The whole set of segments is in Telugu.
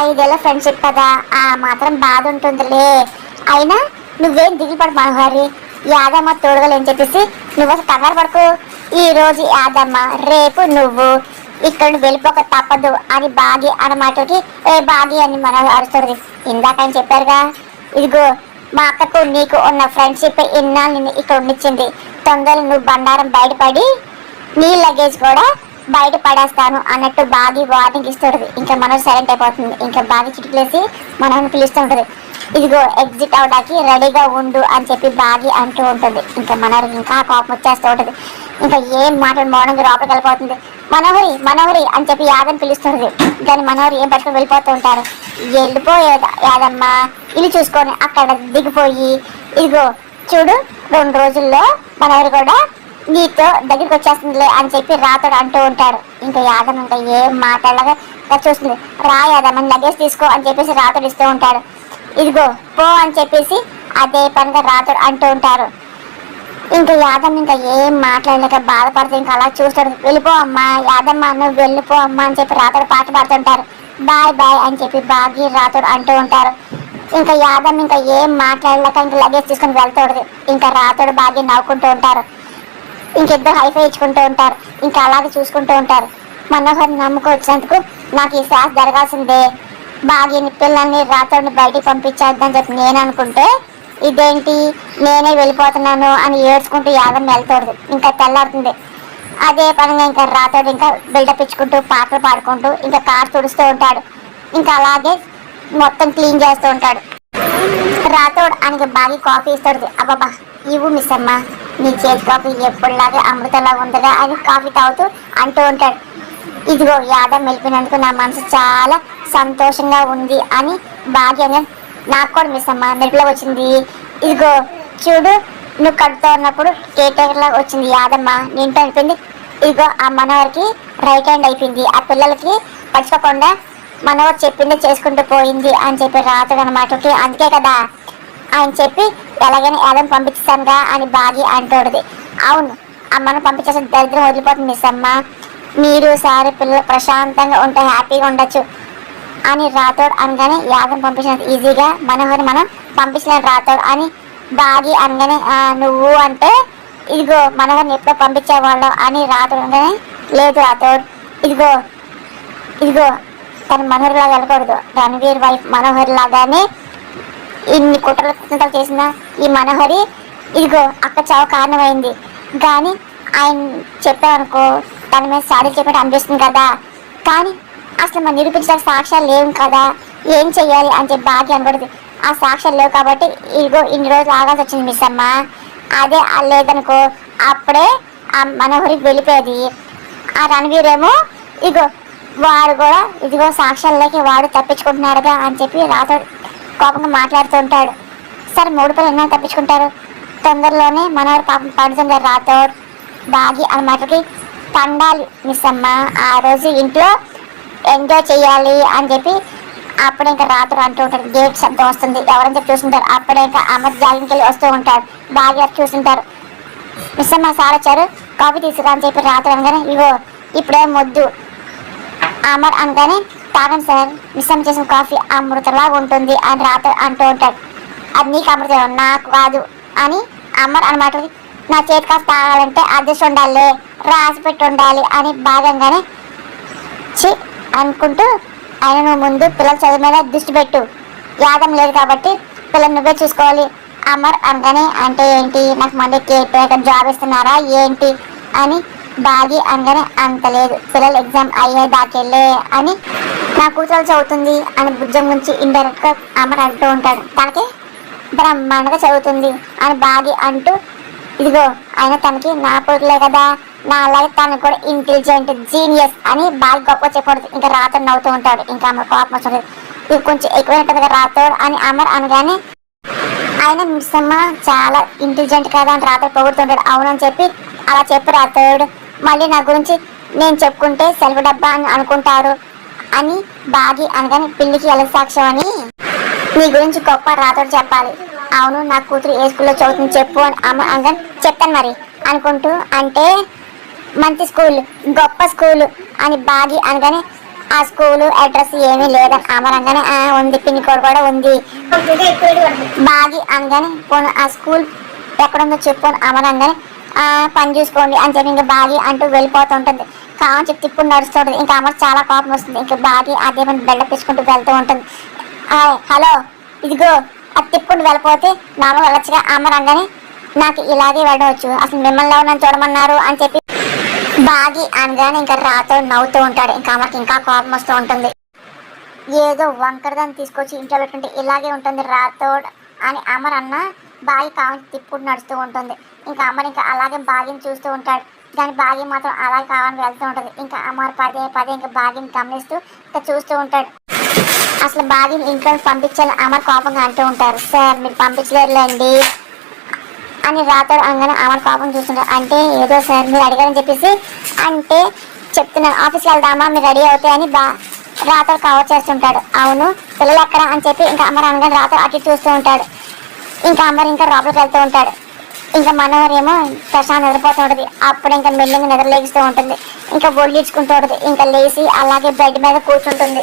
5 ఏళ్ళ ఫ్రెండ్షిప్ కదా, ఆ మాత్రం బాధ ఉంటుందిలే. అయినా నువ్వేం దిగుపడు మనోహరి, యాదమ్మ తోడగలేని చెప్పేసి నువ్వు అసలు కంగారు పడుకో. ఈ రోజు యాదమ్మ, రేపు నువ్వు ఇక్కడ వెళ్ళిపోక తప్పదు అని బాగి అన్నమాటకి ఏ బాగి అని మన అరుస్తుంది. ఇందాక ఆయన చెప్పారుగా, ఇదిగో మా అక్కకు నీకు ఉన్న ఫ్రెండ్షిప్ ఇన్నాళ్ళు నిన్ను ఇక్కడ ఉండిచ్చింది. తొందరలో నువ్వు బండారం బయటపడి నీ లగేజ్ కూడా బయట పడేస్తాను అన్నట్టు బాగి వార్నింగ్ ఇస్తుంటది. ఇంకా మనోజ్ సైలెంట్ అయిపోతుంది. ఇంకా బాగి చిటికలేసి మనోని పిలుస్తుంటది. ఇదిగో ఎగ్జిట్ అవడానికి రెడీగా ఉండు అని చెప్పి బాగి అంటూ ఉంటుంది. ఇంకా మనోహరి ఇంకా కోపం వచ్చేస్తూ ఉంటుంది. ఇంకా ఏం మాట్లాడి మార్నింగ్ లోపలికి వెళ్ళిపోతుంది. మనోహరి మనోహరి అని చెప్పి యాదని పిలుస్తుంది. కానీ మనోహరి ఏం పట్టుకుని వెళ్ళిపోతూ ఉంటారు. యాదమ్మ ఇల్లు చూసుకొని అక్కడ దిగిపోయి, ఇదిగో చూడు 2 రోజుల్లో మనోహరి కూడా నీతో దగ్గరికి వచ్చేస్తుందిలే అని చెప్పి రాతోడు అంటూ ఉంటాడు. ఇంకా యాదమ్మ ఇంకా ఏం మాట్లాడగా చూస్తుంది. రా యాదమ్మ లగేజ్ తీసుకో అని చెప్పేసి రాతోడు ఇస్తూ ఉంటాడు. ఇదిగో పో అని చెప్పేసి అదే పనిగా రాతోడు అంటూ ఉంటారు. ఇంకా యాదమ్మ ఇంకా ఏం మాట్లాడలేక బాధపడుతూ ఇంకా అలా చూస్తాడు. వెళ్ళిపో అమ్మా యాదమ్మ, నువ్వు వెళ్ళిపో అమ్మా అని చెప్పి రాతోడు పాట పాడుతుంటారు. బాయ్ బాయ్ అని చెప్పి బాగి రాతోడు అంటూ ఉంటారు. ఇంకా యాదమ్మ ఇంకా ఏం మాట్లాడలేక ఇంకా లగేజ్ తీసుకుని వెళ్తాడు. ఇంకా రాతోడు బాగి నవ్వుకుంటూ ఉంటారు. ఇంకిద్దరు హైఫై ఇచ్చుకుంటూ ఉంటారు. ఇంకా అలాగే చూసుకుంటూ ఉంటారు. మనోహర్ నమ్ముకొచ్చినందుకు నాకు ఈ శాస్ జరగాల్సిందే. బాగిని పిల్లల్ని రాతోడిని బయటికి పంపించేద్దని చెప్పి నేను అనుకుంటే, ఇదేంటి నేనే వెళ్ళిపోతున్నాను అని ఏడ్చుకుంటూ యాదమ్మ వెళ్తాడు. ఇంకా తెల్లారుతుంది. అదే పనిగా ఇంకా రాతోడు ఇంకా బిల్డప్ ఇచ్చుకుంటూ పాటలు పాడుకుంటూ ఇంకా కార్ తుడుస్తూ ఉంటాడు. ఇంకా అలాగే మొత్తం క్లీన్ చేస్తూ ఉంటాడు. రాతోడు ఆయనకి బాగా కాఫీ ఇస్తాడు. అబ్బాబా ఇవ్వు మిస్ అమ్మ, నీ చేతి కాఫీ ఎప్పుడులాగే అమృతంలా ఉందగా అని కాఫీ తాగుతూ అంటూ ఉంటాడు. ఇదిగో యాదమ్మ వెళ్ళిపోయినందుకు నా మనసు చాలా సంతోషంగా ఉంది అని భాగ్యంగా నాకు కూడా మిస్ అమ్మ మెరుపులో వచ్చింది. ఇదిగో చూడు, నువ్వు కడుతూ ఉన్నప్పుడు కేర్ టేకర్ లాగా వచ్చింది యాదమ్మ, నింటూ అయిపోయింది. ఇదిగో ఆ మనవరికి రైట్ హ్యాండ్ అయిపోయింది. ఆ పిల్లలకి పట్టుకోకుండా మనవరు చెప్పిందే చేసుకుంటూ పోయింది అని చెప్పి రాతడు అనమాట. అందుకే కదా ఆయన చెప్పి ఎలాగైనా యాదమ్మ పంపించానుగా అని బాగి అంటూడది. అవును, అమ్మను పంపించేసిన దరిద్రం వదిలిపోతుంది మిస్ అమ్మ, మీరు సారి పిల్లలు ప్రశాంతంగా ఉంటే హ్యాపీగా ఉండొచ్చు అని రాతోడు అనగానే యాదమ్మ పంపించినంత ఈజీగా మనోహరి మనం పంపించలేని రాతోడు అని బాగి అనగానే నువ్వు అంటే ఇదిగో మనోహరిని ఎప్పుడో పంపించేవాళ్ళం అని రాతోడు అనగానే లేదు రాతోడు, ఇదిగో ఇదిగో తను మనోహరి లాగా వెళ్ళకూడదు. రణవీర్ వైఫ్ మనోహరి లాగానే ఇన్ని కుట్రలు చేసిన ఈ మనోహరి ఇదిగో అక్క చావు కారణమైంది. కానీ ఆయన చెప్పామనుకో తన మీద సారీ చెప్పినట్టు అనిపిస్తుంది కదా, కానీ అసలు మనం నిరూపించడానికి సాక్ష్యాలు లేవు కదా, ఏం చెయ్యాలి అని చెప్పి బాగా అనకూడదు. ఆ సాక్ష్యాలు లేవు కాబట్టి ఇదిగో ఇన్ని రోజులు ఆగాల్సి వచ్చింది మిస్ అమ్మ. అదే లేదనుకో అప్పుడే ఆ మనోహరి వెళ్ళిపోయేది. ఆ రణవీర్ ఏమో ఇదిగో వాడు కూడా ఇదిగో సాక్ష్యాలు లేక వాడు తప్పించుకుంటున్నాడుగా అని చెప్పి రాతో కోపంగా మాట్లాడుతూ ఉంటాడు. సరే 3 పిల్లలు ఎన్నో తప్పించుకుంటారు, తొందరలోనే మనోహరి పాపం పడుతుంది రాతోడు బాగి అన్న మాటకి తండాలి మిస్ అమ్మ. ఆ రోజు ఇంట్లో ఎంజాయ్ చేయాలి అని చెప్పి అప్పుడే ఇంకా రాత్రి అంటూ ఉంటారు. గేట్ శబ్దం వస్తుంది, ఎవరని చెప్పి చూస్తుంటారు. అప్పుడే ఇంకా అమర్ జాగింగ్కి వెళ్ళి వస్తూ ఉంటారు. బాగా చూస్తుంటారు. మిస్ అమ్మ సార్ వచ్చారు, కాఫీ తీసుకురా అని చెప్పి రాత్రి అనగానే ఇగో ఇప్పుడే మొద్దు అమర్ అనగానే తాగండి సార్, మిస్ అమ్మ చేసిన కాఫీ అమృతలాగా ఉంటుంది అని రాత్రి అంటూ ఉంటాడు. అది నీకు అమృతం నాకు కాదు అని అమర్ అనమాట. నా చేతి కాఫీ తాగాలంటే అదృష్టం ఉండాలి, రాసి పెట్టి ఉండాలి అని భాగంగానే చి అనుకుంటూ ఆయన నువ్వు ముందు పిల్లల చదువు మీద దృష్టి పెట్టు, యాదం లేదు కాబట్టి పిల్లలు నువ్వే చూసుకోవాలి అమర్ అనగానే అంటే ఏంటి నాకు మళ్ళీ కేర్ జాబ్ ఇస్తున్నారా ఏంటి అని బాగి అనగానే అంత లేదు, పిల్లలు ఎగ్జామ్ అయ్యేదాకెళ్ళే అని నా కూతురు చదువుతుంది అని భుజం గురించి ఇండైరెక్ట్గా అమర్ అంటూ ఉంటాడు. తనకి బ్రహ్మాండంగా చదువుతుంది అని బాగి అంటూ ఇదిగో ఆయన తనకి నా కూతురులే కదా, నా అలాగే తను కూడా ఇంటెలిజెంట్ జీనియస్ అని బాగా గొప్ప చెప్పకూడదు. ఇంకా రాతోడు నవ్వుతూ ఉంటాడు. ఇంకా అమర్ కోపం వస్తుంది, ఇది కొంచెం ఎక్కువ ఉంటుంది కదా రాతోడు అని అమర్ అనగానే ఆయన మిస్ అమ్మ చాలా ఇంటెలిజెంట్ కదా అని రాతోడు పొగుడుతుంటాడు. అవునని చెప్పి అలా చెప్పు రాతోడు, మళ్ళీ నా గురించి నేను చెప్పుకుంటే సెలవు డబ్బా అని అనుకుంటారు అని బాగి అనగానే పిల్లికి ఎలా సాక్ష్యం అని నీ గురించి గొప్ప రాతోడు చెప్పాలి. అవును నా కూతురు ఏ స్కూల్లో చదువుతుంది చెప్పు అని అమ్మ అనగానే చెప్తాను మరి అనుకుంటూ అంటే మంచి స్కూల్ గొప్ప స్కూల్ అని బాగి అనగానే ఆ స్కూల్ అడ్రస్ ఏమీ లేదని అమరంగానే ఉంది, పిన్ కోడ్ కూడా ఉంది. బాగి అనగానే పోను ఆ స్కూల్ ఎక్కడుందో చెప్పు అమరంగానే పని చూసుకోండి అని చెప్పి ఇంకా బాగి అంటూ వెళ్ళిపోతుంటుంది. కావం చెప్పి తిప్పుడు నడుస్తుంటుంది. ఇంకా అమర్ చాలా కోపం వస్తుంది. ఇంకా బాగి అదే పని బెల్లపించుకుంటూ వెళ్తూ ఉంటుంది. హలో ఇదిగో అది తిప్పుకుంటూ వెళ్ళిపోతే నాన్న వెళ్ళొచ్చుగా అమరంగానే నాకు ఇలాగే వెళ్ళవచ్చు, అసలు మిమ్మల్ని ఎవరు చూడమన్నారు అని చెప్పి బాగి అనగానే ఇంకా రాతో నవ్వుతూ ఉంటాడు. ఇంకా అమ్మకి ఇంకా కోపం వస్తూ ఉంటుంది. ఏదో వంకరదాన్ని తీసుకొచ్చి ఇంట్లో పెట్టుకుంటే ఇలాగే ఉంటుంది రాతోడ్ అని అమర్ అన్న బాగి కావాలి తిప్పుడు నడుస్తూ ఉంటుంది. ఇంకా అమర్ ఇంకా అలాగే బాగిని చూస్తూ ఉంటాడు. కానీ బాగి మాత్రం అలాగే కావాలని వెళ్తూ ఉంటుంది. ఇంకా అమర్ పదే పదే ఇంకా బాగిని గమనిస్తూ ఇంకా చూస్తూ ఉంటాడు. అసలు బాగిని ఇంట్లో పంపించాలని అమర్ కోపంగా అంటూ ఉంటారు. సార్ మీరు పంపించలేరులేండి అని రాతోడు అనగానే అమర్ కోపం చూస్తుంటారు. అంటే ఏదో సార్ మీరు అడిగారని చెప్పేసి అంటే చెప్తున్నాను, ఆఫీస్కి వెళ్దామా మీరు రెడీ అవుతాయని రాతోడు కవర్ చేస్తుంటాడు. అవును పిల్లలు ఎక్కడ అని చెప్పి ఇంకా అమర్ అనగానే రాతోడు అటు చూస్తూ ఉంటాడు. ఇంకా అమర్ ఇంకా లోపలికి వెళ్తూ ఉంటాడు. ఇంకా మనోహర్ ఏమో ప్రశాంత్ నిద్రపోతూ ఉంటుంది. అప్పుడు ఇంకా మెల్లింగా నిద్రలేగిస్తూ ఉంటుంది. ఇంకా ఒళ్ళించుకుంటూ ఉంటుంది. ఇంకా లేచి అలాగే బెడ్ మీద కూర్చుంటుంది.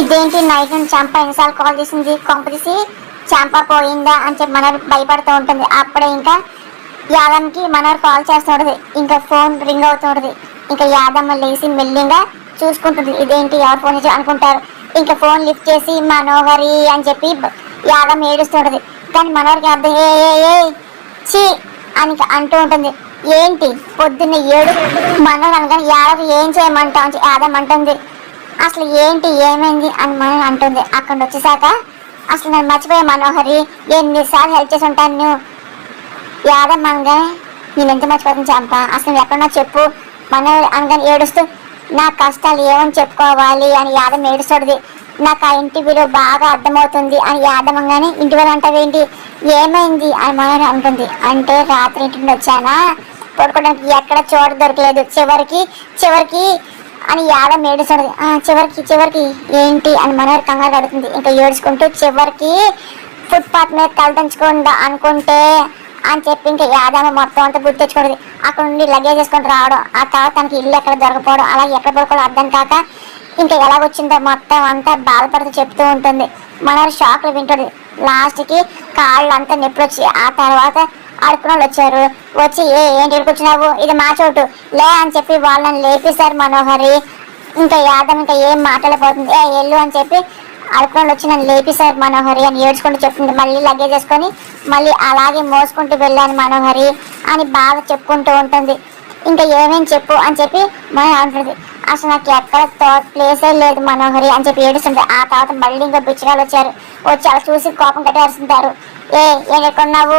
ఇదేంటి నైట్ నుంచి చంప ఎన్నిసార్లు కాల్ చేసింది, కొంప తీసి చంప పోయిందా అని చెప్పి మనోహర్ భయపడుతూ ఉంటుంది. అప్పుడే ఇంకా యాదమ్కి మనోహర్ కాల్ చేస్తూ ఉంటుంది. ఇంకా ఫోన్ రింగ్ అవుతూ ఉంటుంది. ఇంకా యాదమ్మ లేచి మెల్లింగా చూసుకుంటుంది. ఇదేంటి ఎవరు ఫోన్ చేసి అనుకుంటారు. ఇంకా ఫోన్ లిఫ్ట్ చేసి మనోహరి అని చెప్పి యాదమ్మ ఏడుస్తుంటుంది. కానీ మనోహర్కి అర్థం ఏ చీ అని అంటూ ఉంటుంది. ఏంటి పొద్దున్న ఏడు మనోహర్ అనగానే యాదవ్ ఏం చేయమంటావు అని యాదమ్మ అంటుంది. అసలు ఏంటి ఏమైంది అని మనోహర్ అంటుంది. అక్కడ వచ్చేసాక అసలు నేను మర్చిపోయా మనోహరి, ఎన్నిసార్లు హెల్ప్ చేసి ఉంటాను నువ్వు యాదమ్మ అనగానే నేను ఎంత మర్చిపోతాను చంప, అసలు నువ్వు ఎక్కడున్నా చెప్పు మనోహర్ అనగానే ఏడుస్తూ నా కష్టాలు ఏమని చెప్పుకోవాలి అని యాదమ్మ ఏడుస్తుంది. నాకు ఆ ఇంటి విలువ బాగా అర్థమవుతుంది అని యాదమ్మ అనగానే ఇంటి విలువ అంటావేంటి ఏమైంది అని మనోహర్ అంటుంది. అంటే రాత్రి ఇంటి నుండి వచ్చానా, పడుకోవడానికి ఎక్కడ చోట దొరకలేదు, చివరికి అని యాదమ్మ ఏడుస్తుంది. చివరికి ఏంటి అని మనోహర్ కంగారు కడుతుంది. ఇంకా ఏడుచుకుంటూ చివరికి ఫుట్పాత్ మీద తలదించకుండా అనుకుంటే అని చెప్పి ఇంకా యాదమ్మ మొత్తం అంతా గుర్తు తెచ్చుకోవడం, అక్కడ నుండి లగేజ్ వేసుకొని రావడం, ఆ తర్వాత తనకి ఇల్లు ఎక్కడ దొరకపోవడం, అలాగే ఎక్కడ పడుకోవడం అర్థం కాక ఇంకా ఎలా వచ్చిందో మొత్తం అంతా బాధపడుతూ చెప్తూ ఉంటుంది. మనోహర్ షాక్లో వింటుంది. లాస్ట్కి కాళ్ళు అంతా నొప్పులు వచ్చి ఆ తర్వాత అడుకున్న వాళ్ళు వచ్చారు. వచ్చి ఏంటి వచ్చినావు, ఇది మా చోటు లే అని చెప్పి వాళ్ళని లేపేశారు మనోహరి. ఇంకా యాదవ్ ఇంకా ఏం మాట్లాడపోతుంది. ఎల్లు అని చెప్పి అడుకున్న వచ్చి నన్ను లేపేశారు మనోహరి అని ఏడ్చుకుంటూ చెప్తుంది. మళ్ళీ లగేజ్ వేసుకొని మళ్ళీ అలాగే మోసుకుంటూ వెళ్ళాను మనోహరి అని బాగా చెప్పుకుంటూ ఉంటుంది. ఇంకా ఏమేమి చెప్పు అని చెప్పి మనం అంటుంది. అసలు నాకు ఎక్కడ ప్లేసే లేదు మనోహరి అని చెప్పి ఏడుస్తుంది. ఆ తర్వాత మళ్ళీ ఇంకా బిచ్చగాలు వచ్చి అలా చూసి కోపం కట్టేస్తుంటారు. ఏం ఎక్కడున్నావు,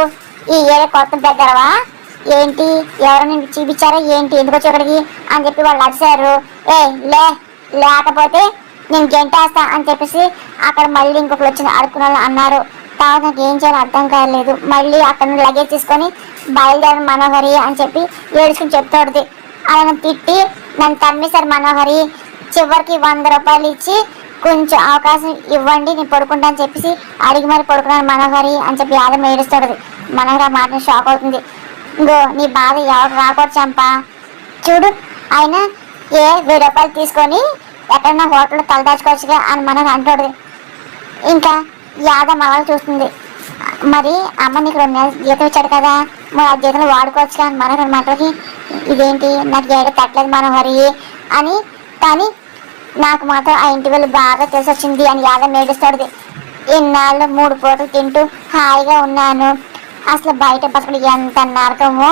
ఈ ఏరియా కొత్త దగ్గరవా ఏంటి, ఎవరైనా చూపించారా ఏంటి, ఎందుకు వచ్చి ఇక్కడికి అని చెప్పి వాళ్ళు అడిచారు. లేకపోతే నేను గెంటేస్తా అని చెప్పేసి అక్కడ మళ్ళీ ఇంకొకరు వచ్చిన అడుక్కున్న వాళ్ళు అన్నారు. తర్వాత నాకు ఏం చేయాలో అర్థం కాలేదు. మళ్ళీ అక్కడ నుండి లగేజ్ తీసుకొని బయలుదేరి మనోహరి అని చెప్పి ఏడుచుకుని చెప్తాడుది. ఆయన తిట్టి నన్ను తమ్మేశారు మనోహరి, చివరికి 100 రూపాయలు ఇచ్చి కొంచెం అవకాశం ఇవ్వండి నేను పడుకుంటా అని చెప్పేసి అడిగి మరి పడుకున్నాను మనోహరి అని చెప్పి యాదమ్మ ఏడుస్తాడు. మనోహరి ఆ మాటను షాక్ అవుతుంది. ఇంకో నీ బాధ ఎవరు రాకూడదు చంప, చూడు ఆయన 1000 రూపాయలు తీసుకొని ఎక్కడన్నా హోటల్లో తలదాచుకోవచ్చుగా అని మనోహర్ అంటాడు. ఇంకా యాదమ్మ అలా చూస్తుంది. మరి అమ్మ నీకు 2 నెలలు జీతం ఇచ్చాడు కదా, మరి ఆ జీతంలో వాడుకోవచ్చుగా అని మనోహర్ మాటలకి ఇదేంటి నాకు ఏదో తట్టలేదు మనోహరి అని, కానీ నాకు మాత్రం ఆ ఇంటి వాళ్ళు బాగా తెలిసి వచ్చింది అని యాదమ్మ ఏడుస్తాడు. ఇన్నాళ్ళు 3 పూటలు తింటూ హాయిగా ఉన్నాను, అసలు బయట బతుకులు ఎంత నరకమో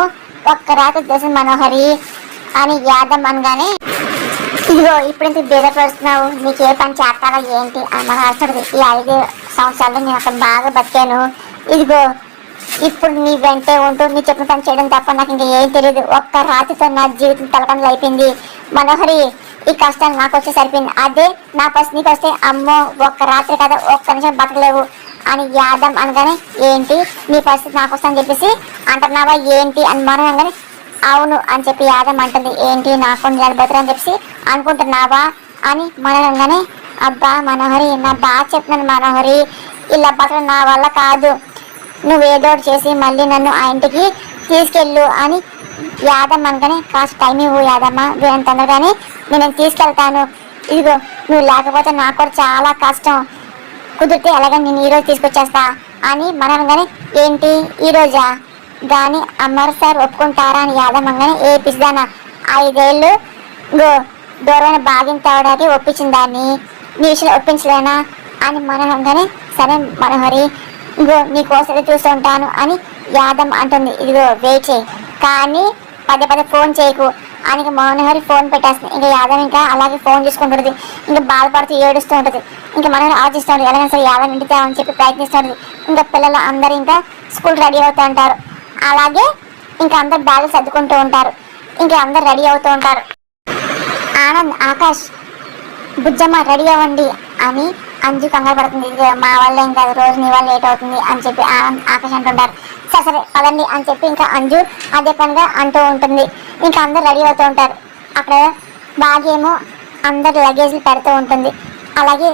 ఒక్క రాత్రి తెలిసింది మనోహరి అని యాదమ్మ అనగానే ఇదిగో ఇప్పుడు ఇంత బేదపరుస్తున్నావు, నీకు ఏ పని చేస్తావా ఏంటి అని మనం అసలు ఈ 5 సంవత్సరాలు నేను అక్కడ బాగా బతికాను, ఇదిగో ఇప్పుడు నీ వెంటే ఉంటూ నీ చెప్పిన పని చేయడం తప్ప నాకు ఇంకా ఏం తెలియదు, ఒక్క రాత్రితో నా జీవితం తలకందులు అయిపోయింది మనోహరి, ఈ కష్టాలు నాకు వచ్చి సరిపోయింది, అదే నా పరిస్థితి నీకు వస్తే అమ్మో ఒక్క రాత్రి కదా ఒక్క నిమిషం బతకలేవు అని యాదమ్మ అనగానే ఏంటి నీ పరిస్థితి నాకు వస్తా అని చెప్పేసి అంటున్నావా ఏంటి అని మనం అనగానే అవును అని చెప్పి యాదమ్మ అంటుంది. ఏంటి నాకు బతురు అని చెప్పేసి అనుకుంటున్నావా అని మనగానే అబ్బా మనోహరి నా బాగా చెప్పినాను మనోహరి, ఇలా బతకడం నా వల్ల కాదు, నువ్వేదో చేసి మళ్ళీ నన్ను ఆ ఇంటికి తీసుకెళ్ళు అని యాదమ్మ అనగానే కాస్త టైం ఇవ్వు యాదమ్మ, వీళ్ళని తొందరగానే నేను తీసుకెళ్తాను, ఇదిగో నువ్వు లేకపోతే నాకు కూడా చాలా కష్టం, కుదిరితే ఎలాగ నేను ఈరోజు తీసుకొచ్చేస్తా అని మనగానే, ఏంటి ఈరోజా కానీ అమ్మర్ సార్ ఒప్పుకుంటారా అని యాదమ్మంగానే, ఏ పిసిదానా 5 ఏళ్ళు గో దూరమైన బాగిన తేవడానికి ఒప్పించిన దాన్ని నీ విషయంలో ఒప్పించలేనా అని మనగానే, సరే మనోహరి ఇగో నీకోసం చూస్తూ ఉంటాను అని యాదమ్మ అంటుంది. ఇదిగో వెయిట్ చేయి కానీ పదే పదే ఫోన్ చేయకు అని మనోహరి ఫోన్ పెట్టేస్తుంది. ఇంకా యాదవ్ ఇంకా అలాగే ఫోన్ చూసుకుంటుంది, ఇంకా బాధపడుతూ ఏడుస్తూ ఉంటుంది. ఇంకా మనోహరి ఆలోచిస్తూ ఉంటుంది, ఎలాగైనా సరే యాదవ్ ఇంటికి తేవని చెప్పి ప్రయత్నిస్తుంది. ఇంకా పిల్లలు అందరూ ఇంకా స్కూల్ రెడీ అవుతూ ఉంటారు. అలాగే ఇంకా అందరు బ్యాగులు సర్దుకుంటూ ఉంటారు. ఇంకా అందరు రెడీ అవుతూ ఉంటారు. ఆనంద్, ఆకాష్, బుజ్జమ్మ రెడీ అవ్వండి అని అంజు కంగారు పడుతుంది. మా వల్ల ఏం కాదు, రోజు నీ వల్ల లేట్ అవుతుంది అని చెప్పి ఆనంద్, ఆకాష్ అంటుంటారు. సరే సరే పదండి అని చెప్పి ఇంకా అంజు అదే పనిగా అంటూ ఉంటుంది. ఇంకా అందరు రెడీ అవుతూ ఉంటారు. అక్కడ బాగేమో అందరు లగేజ్లు పెడుతూ ఉంటుంది. అలాగే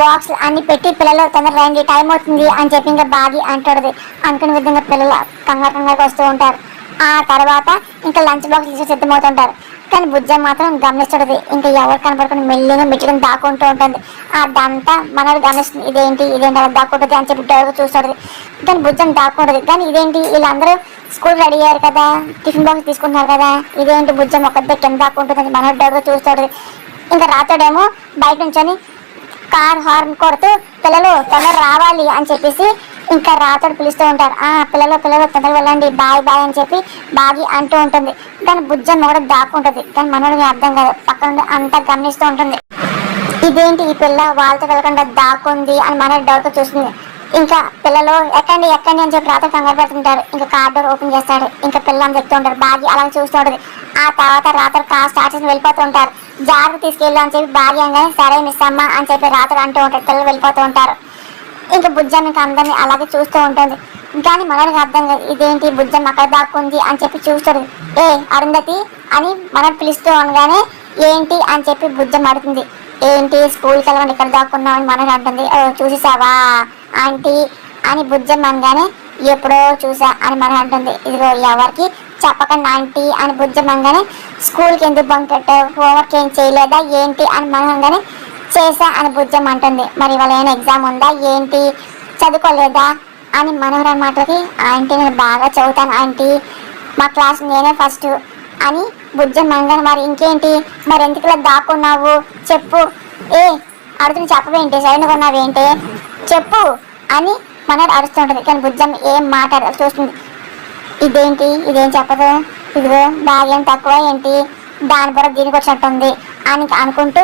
బాక్స్ అన్ని పెట్టి పిల్లలు తొందర రండి టైం అవుతుంది అని చెప్పి ఇంకా బాగి అంటుంది. అనుకునే విధంగా పిల్లలు కంగారు కంగారుగా వస్తూ ఉంటారు. ఆ తర్వాత ఇంకా లంచ్ బాక్స్ తీసి సిద్ధమవుతుంటారు. కానీ బుజ్జమ్మ మాత్రం గమనిస్తుంది. ఇంకా ఎవరు కనపడకుండా మెల్లిగా మెట్లుగా దాక్కుంటూ ఉంటుంది. అదంతా మనల్ని గమనిస్తుంది. ఇదేంటి అలా దాక్కుంటుంది అని చెప్పి డోర్ చూస్తుంది. కానీ బుజ్జమ్మ దాక్కుంటుంది. కానీ ఇదేంటి వీళ్ళందరూ స్కూల్ రెడీ అయ్యారు కదా, టిఫిన్ బాక్స్ తీసుకుంటున్నారు కదా, ఇదేంటి బుజ్జమ్మ ఒక్కదే కింద దాక్కుంటుంది మనోడు డోర్ చూస్తుంది. ఇంకా రాతోడేమో బయట నుంచొని కార్ హార్న్ కొడుతూ పిల్లలు తొందర రావాలి అని చెప్పేసి ఇంకా రాతోడు పిలుస్తూ ఉంటారు. పిల్లలు తొందర వెళ్ళండి, బాయ్ బాయ్ అని చెప్పి బాగి అంటూ ఉంటుంది. కానీ బుజ్జమ్మ కూడా దాక్కుంటుంది. కానీ మనోడికి అర్థం కాదు, పక్కన నుండి అంతా గమనిస్తూ ఉంటుంది. ఇదేంటి ఈ పిల్ల వాళ్ళతో వెళ్ళకుండా దాక్కుంది అని మనోడు డౌట్తో చూస్తుంది. ఇంకా పిల్లలు ఎక్కండి అని చెప్పి రాత్రి కంగారు పెడుతుంటారు. ఇంకా కార్ డోర్ ఓపెన్ చేస్తాడు. ఇంకా పిల్లలు చెప్తూ ఉంటారు. బాగి అలా చూస్తూ ఉంటుంది. ఆ తర్వాత రాత్రి కార్ స్టార్ట్ చేసి వెళ్ళిపోతూ ఉంటారు. జాగ్రత్త తీసుకెళ్ళు అని చెప్పి బాగి అనగానే, సరే మిస్ అమ్మ అని చెప్పి రాత్రి అంటూ ఉంటారు. పిల్లలు వెళ్ళిపోతూ ఉంటారు. ఇంకా బుజ్జమ్మ ఇంకా అందరినీ అలాగే చూస్తూ ఉంటుంది. కానీ మనోడికి అర్థం కాదు, ఇదేంటి బుజ్జమ్మ అక్కడ దాక్కుంది అని చెప్పి చూస్తుంది. ఏ అరుంధతి అని మనోడు పిలుస్తూ ఉండగానే, ఏంటి అని చెప్పి బుజ్జమ్మ అడుగుతుంది. ఏంటి స్కూల్కి వెళ్ళమని ఇక్కడ దాక్కున్నావు అని మనోడు అంటుంది. చూసేసావా ఆంటీ అని బుజ్జమ్మ అనగానే, ఎప్పుడో చూసా అని మనం అంటుంది. ఇదిగో ఎవరికి చెప్పకండి ఆంటీ అని బుజ్జమ్మ అనగానే, స్కూల్కి ఎందుకు బంక్ పెట్టావు, హోంవర్క్ ఏం చేయలేదా ఏంటి అని మనం అనగానే, చేసా అని బుజ్జమ్మ అంటుంది. మరి ఇవాళ ఏమైనా ఎగ్జామ్ ఉందా ఏంటి, చదువుకోలేదా అని మనోహర్ మాటకి, ఆంటీ నేను బాగా చదువుతాను ఆంటీ, మా క్లాస్ నేనే ఫస్ట్ అని బుజ్జమ్మ అనగానే, మరి ఇంకేంటి, మరి ఎందుకు ఇలా దాక్కున్నావు చెప్పు, అడుగుని చెప్పవేంటి, సైలెంట్గా ఉన్నావేంటి చెప్పు అని మనోడు అరుస్తుంటుంది. కానీ బుజ్జమ్మ ఏం మాట్లాడాలి చూస్తుంది. ఇదేం చెప్పదు, ఇదిగో బాగేం తక్కువ ఏంటి, దాని బుర్ర దీనికి వచ్చినట్టుంది అని అనుకుంటూ,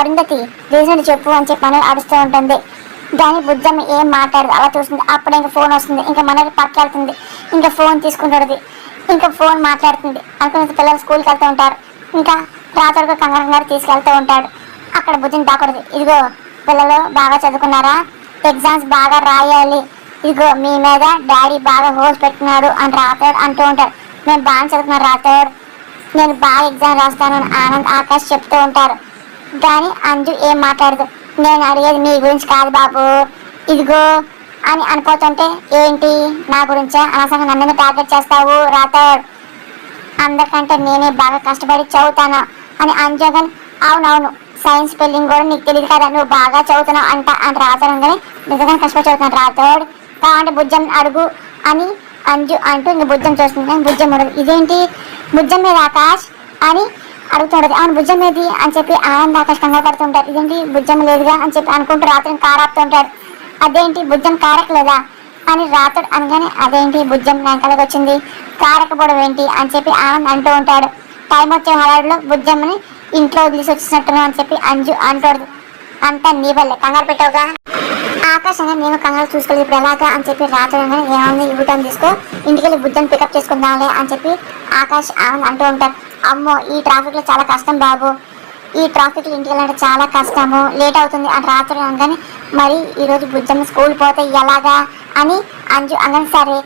అరుంధతి రీజన్ చెప్పు అని చెప్పి మనోడు అరుస్తూ ఉంటుంది. దాని బుజ్జమ్మ ఏం మాట్లాడదు, అలా చూస్తుంది. అప్పుడే ఇంకా ఫోన్ వస్తుంది. ఇంకా మనోడు పక్కెళ్తుంది. ఇంకా ఫోన్ తీసుకుంటుంది. ఇంకా ఫోన్ మాట్లాడుతుంది. అనుకున్న పిల్లలు స్కూల్కి వెళ్తూ ఉంటారు. ఇంకా రాత్రికి కంగారు తీసుకెళ్తూ ఉంటాడు. అక్కడ బుజ్జిని దాకూడదు. ఇదిగో పిల్లలు బాగా చదువుకున్నారా, ఎగ్జామ్స్ బాగా రాయాలి, ఇదిగో మీ మీద డాడీ బాగా హోల్స్ పెట్టినాడు అని రాతోడు అంటూ ఉంటారు. నేను బాగా చదువుకున్నాను రాతోడు, నేను బాగా ఎగ్జామ్ రాస్తాను అని ఆనంద్, ఆకాష్ చెప్తూ ఉంటారు. కానీ అంజు ఏం మాట్లాడదు. నేను అడిగేది మీ గురించి కాదు బాబు, ఇదిగో అని అనుకోతుంటే, ఏంటి నా గురించా, అనవసరంగా నన్ను టార్గెట్ చేస్తావు రాతోడు, అందరికంటే నేనే బాగా కష్టపడి చదువుతాను అని అంజు. కానీ అవునవును సైన్స్ స్పెల్లింగ్ కూడా నీకు తెలియదు కదా, నువ్వు బాగా చదువుతున్నావు అని రాతోడగానే, నిజంగానే కష్టపడి చదువుతున్నాను రాతోడు, కావంటే బుజ్జం అడుగు అని అంజు అంటూ ఇంక బుజ్జం చూస్తుంది. కానీ బుజ్జం ఉండదు. ఇదేంటి బుజ్జం మీద ఆకాష్ అని అడుగుతుండదు. అవును బుజ్జం ఏది అని చెప్పి ఆనంద్ ఆకాష్ కంగారు పడుతుంటారు. ఇదేంటి బుజ్జం లేదుగా అని చెప్పి అనుకుంటూ రాత్రిని కారాపుతుంటాడు. అదేంటి బుజ్జం కారకలేదా అని రాతోడు అనగానే, అదేంటి బుజ్జం వెనకాలకి వచ్చింది, కారకపోవడం ఏంటి అని చెప్పి ఆనంద్ అంటూ ఉంటాడు. టైం వచ్చే హడావిడిలో బుజ్జమ్మని ఇంట్లో వదిలేసి వచ్చినట్టున్నా అని చెప్పి అంజు అంటాడు. అంతా నీ వల్లే, కంగారు పెట్టావుగా ఆకాశంగా, నేను కంగారు చూసుకోలేదు ఇప్పుడు ఎలాగా అని చెప్పి రాత్రి ఏమైంది యూటర్న్ తీసుకో, ఇంటికి వెళ్ళి బుజ్జని పికప్ చేసుకుందాంలే అని చెప్పి ఆకాష్ ఆనంద్ అంటూ ఉంటారు. అమ్మో ఈ ట్రాఫిక్లో చాలా కష్టం బాబు, ఈ ట్రాఫిక్లో ఇంటికి వెళ్ళాలంటే చాలా కష్టము, లేట్ అవుతుంది అని రాత్రి అనగానే, మరి ఈరోజు బుజ్జమ్మ స్కూల్ పోతే ఎలాగా అని అంజు అనగానే, సరే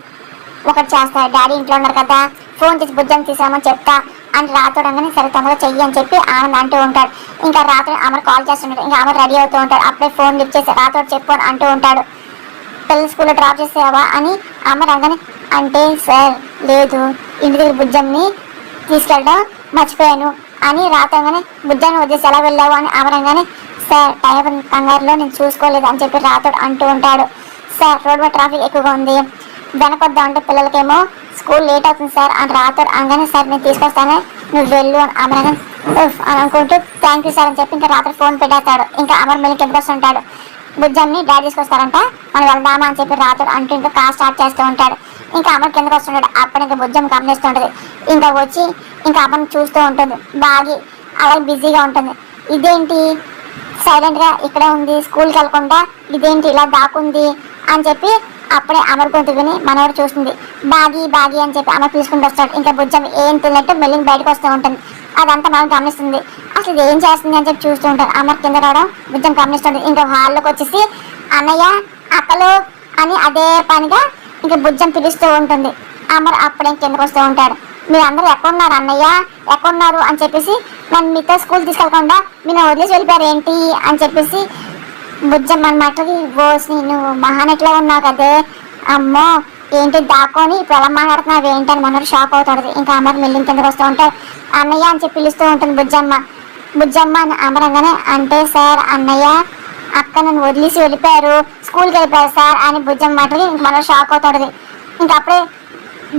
ఒకటి చేస్తా, డాడీ ఇంట్లో ఉన్నారు కదా, ఫోన్ చేసి బుజ్జమ్మ తీసామని చెప్తా అని రాతోడు అనగానే, సరే తొందరగా చెయ్యి అని చెప్పి ఆనంద్ అంటూ ఉంటాడు. ఇంకా రాత్రి అమర్ కాల్ చేస్తుంటాడు. ఇంకా అమర్ రెడీ అవుతూ ఉంటాడు. అప్పుడే ఫోన్ లిఫ్ట్ చేసి రాతోడు చెప్పు అని అంటూ ఉంటాడు. పిల్లలు స్కూల్లో డ్రాప్ చేసేవా అని అమర్ అనగానే, అంటే సార్ లేదు, ఇంటి దగ్గర బుజ్జమ్ని తీసుకెళ్ళడం మర్చిపోయాను అని రాతగానే బుజ్జాన్ని వదిలేసి ఎలా వెళ్ళావు అని అమరంగానే సార్ టైం కంగారులో నేను చూసుకోలేదు అని చెప్పి రాతోడు అంటూ ఉంటాడు. సార్ రోడ్ మీద ట్రాఫిక్ ఎక్కువగా ఉంది, వెనకొద్దాం అంటే పిల్లలకేమో స్కూల్ లేట్ అవుతుంది సార్ అని రాతోడు అనగానే సార్ నేను తీసుకొస్తానే నువ్వు వెళ్ళు అని అమరంగా అని అనుకుంటూ థ్యాంక్ యూ సార్ అని చెప్పి ఇంకా రాత్రి ఫోన్ పెట్టేస్తాడు. ఇంకా అమర్ మళ్ళీ కిందకి వస్తుంటాడు. బుజ్జమ్ని డాడీ తీసుకొస్తారంట, మనం వెళ్దామా అని చెప్పి రాతోడు అంటూ ఇంకా కార్ స్టార్ట్ చేస్తూ ఉంటాడు. ఇంకా అమర్ కిందకి వస్తుంటాడు. అప్పుడు ఇంకా బుజ్జమ్మ గమనిస్తూ ఉంటుంది. ఇంకా వచ్చి ఇంకా అమ్మని చూస్తూ ఉంటుంది. బాగి అలాగే బిజీగా ఉంటుంది. ఇదేంటి సైలెంట్గా ఇక్కడే ఉంది, స్కూల్కి వెళ్ళకుండా ఇదేంటి ఇలా దాకుంది అని చెప్పి అప్పుడే అమర్ గొంతు విని మనవాడు చూస్తుంది. బాగి బాగి అని చెప్పి అమర్ తీసుకుంటూ వస్తాడు. ఇంకా బుజ్జమ్మ ఏం తిన్నట్టు మెల్లిని బయటకు వస్తూ ఉంటుంది. అదంతా మనం గమనిస్తుంది. అసలు ఇది ఏం చేస్తుంది అని చెప్పి చూస్తూ ఉంటారు. అమర్ కింద రావడం బుజ్జమ్మ గమనిస్తుంది. ఇంకా హాల్లోకి వచ్చేసి అన్నయ్య అక్కలు అని అదే పనిగా ఇంకా బుజ్జమ్మ పిలుస్తూ ఉంటుంది. అమర్ అప్పుడే కిందకు వస్తూ ఉంటాడు. మీరు అందరూ ఎక్కడున్నారు అన్నయ్య ఎక్కడున్నారు అని చెప్పేసి నన్ను మీతో స్కూల్ తీసుకెళ్ళకుండా మీరు వదిలేసి వెళ్ళిపోయారు ఏంటి అని చెప్పేసి బుజ్జమ్మ మాటకి బోసి నువ్వు మహానటిలో ఉన్నావు కదే, అమ్మో ఏంటి దాక్కొని ఇప్పుడు ఎలా మాట్లాడుతున్నావు ఏంటి అని మనోడు షాక్ అవుతాడు. ఇంకా అమర్ మెల్లిన కిందకు వస్తూ ఉంటాడు. అన్నయ్య అని చెప్పి పిలుస్తూ ఉంటుంది బుజ్జమ్మ. బుజ్జమ్మ అని అమరంగానే అంటే సార్ అన్నయ్య అక్క నన్ను వదిలేసి వెళ్ళిపోయారు, స్కూల్కి వెళ్ళిపోయారు సార్ అని బుజ్జమ్మ మాటకి ఇంక మనోడు షాక్ అవుతాడు. ఇంకా అప్పుడే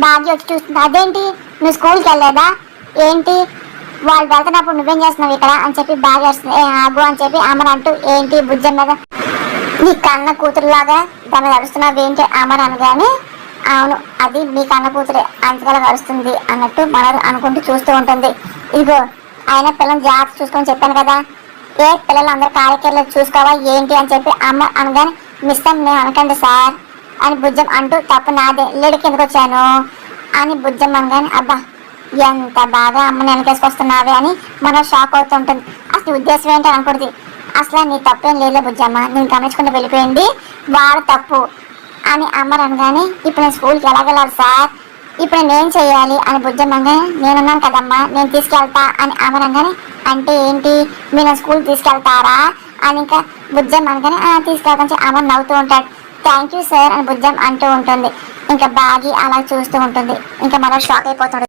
బాగా వచ్చి చూస్తుంది. అదేంటి నువ్వు స్కూల్కి వెళ్ళలేదా ఏంటి, వాళ్ళు వెళ్తున్నప్పుడు నువ్వేం చేస్తున్నావు ఇక్కడ అని చెప్పి బాగా చేస్తుంది. ఆగు అని చెప్పి అమర్ అంటూ ఏంటి బుజ్జమ్మ మీద నీ కన్న కూతురులాగా దాన్ని నడుస్తున్నావు ఏంటి అమర్ అనగానే అవును అది మీ కన్న కూతురే అంతకలా కలుస్తుంది అన్నట్టు మనరు అనుకుంటూ చూస్తూ ఉంటుంది. ఇదిగో ఆయన పిల్లలు జాగ్రత్త చూసుకొని చెప్పాను కదా, ఏ పిల్లలు అందరు కాలికేర్లు చూసుకోవా ఏంటి అని చెప్పి అమ్మ అనగానే మిస్టర్ నేను అనకండి సార్ అని బుజ్జం అంటూ తప్పు నాదే లేడి కిందకు వచ్చాను అని బుజ్జం అనగానే అబ్బా ఎంత బాగా అమ్మని వెనకేసుకొస్తున్నావే అని మనం షాక్ అవుతుంటుంది. అసలు ఉద్దేశం ఏంటి అనుకుంటుంది. అసలు నీ తప్పేం లేదు బుజ్జమ్మ, నేను గమనించుకుంటూ వెళ్ళిపోయింది వాళ్ళ తప్పు అని అమ్మరు అనగానే ఇప్పుడు నేను స్కూల్కి ఎలాగెళ్ళాలి సార్, ఇప్పుడు నేనేం చేయాలి అని బుజ్జమ్మ అనగానే నేనున్నాను కదమ్మా నేను తీసుకెళ్తా అని అమరంగానే అంటే ఏంటి మీరు స్కూల్ తీసుకెళ్తారా అని ఇంకా బుజ్జమ్మ అనగానే తీసుకెళ్తాను అమర్ నవ్వుతూ ఉంటాడు. థ్యాంక్ యూ సార్ అని బుజ్జమ్మ అంటూ ఉంటుంది. ఇంకా బాగి అలా చూస్తూ ఉంటుంది. ఇంకా మనం షాక్ అయిపోతాడు.